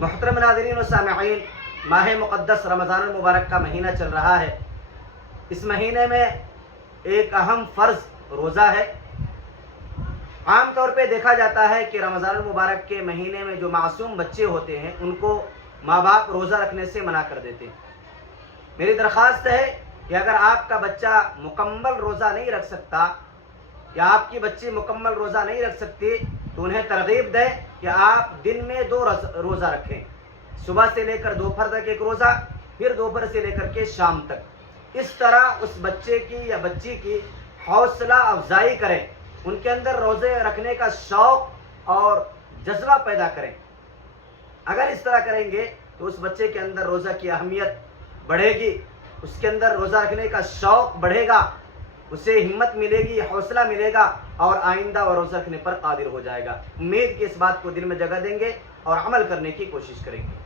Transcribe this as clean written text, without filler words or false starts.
محترم ناظرین و سامعین، ماہ مقدس رمضان المبارک کا مہینہ چل رہا ہے۔ اس مہینے میں ایک اہم فرض روزہ ہے۔ عام طور پہ دیکھا جاتا ہے کہ رمضان المبارک کے مہینے میں جو معصوم بچے ہوتے ہیں ان کو ماں باپ روزہ رکھنے سے منع کر دیتے ہیں۔ میری درخواست ہے کہ اگر آپ کا بچہ مکمل روزہ نہیں رکھ سکتا یا آپ کی بچی مکمل روزہ نہیں رکھ سکتی تو انہیں ترغیب دیں کہ آپ دن میں 2 روزہ رکھیں، صبح سے لے کر دوپہر تک ایک روزہ، پھر دوپہر سے لے کر کے شام تک۔ اس طرح اس بچے کی یا بچی کی حوصلہ افزائی کریں، ان کے اندر روزے رکھنے کا شوق اور جذبہ پیدا کریں۔ اگر اس طرح کریں گے تو اس بچے کے اندر روزہ کی اہمیت بڑھے گی، اس کے اندر روزہ رکھنے کا شوق بڑھے گا، اسے ہمت ملے گی، حوصلہ ملے گا اور آئندہ وہ روزہ رکھنے پر قادر ہو جائے گا۔ امید کہ اس بات کو دل میں جگہ دیں گے اور عمل کرنے کی کوشش کریں گے۔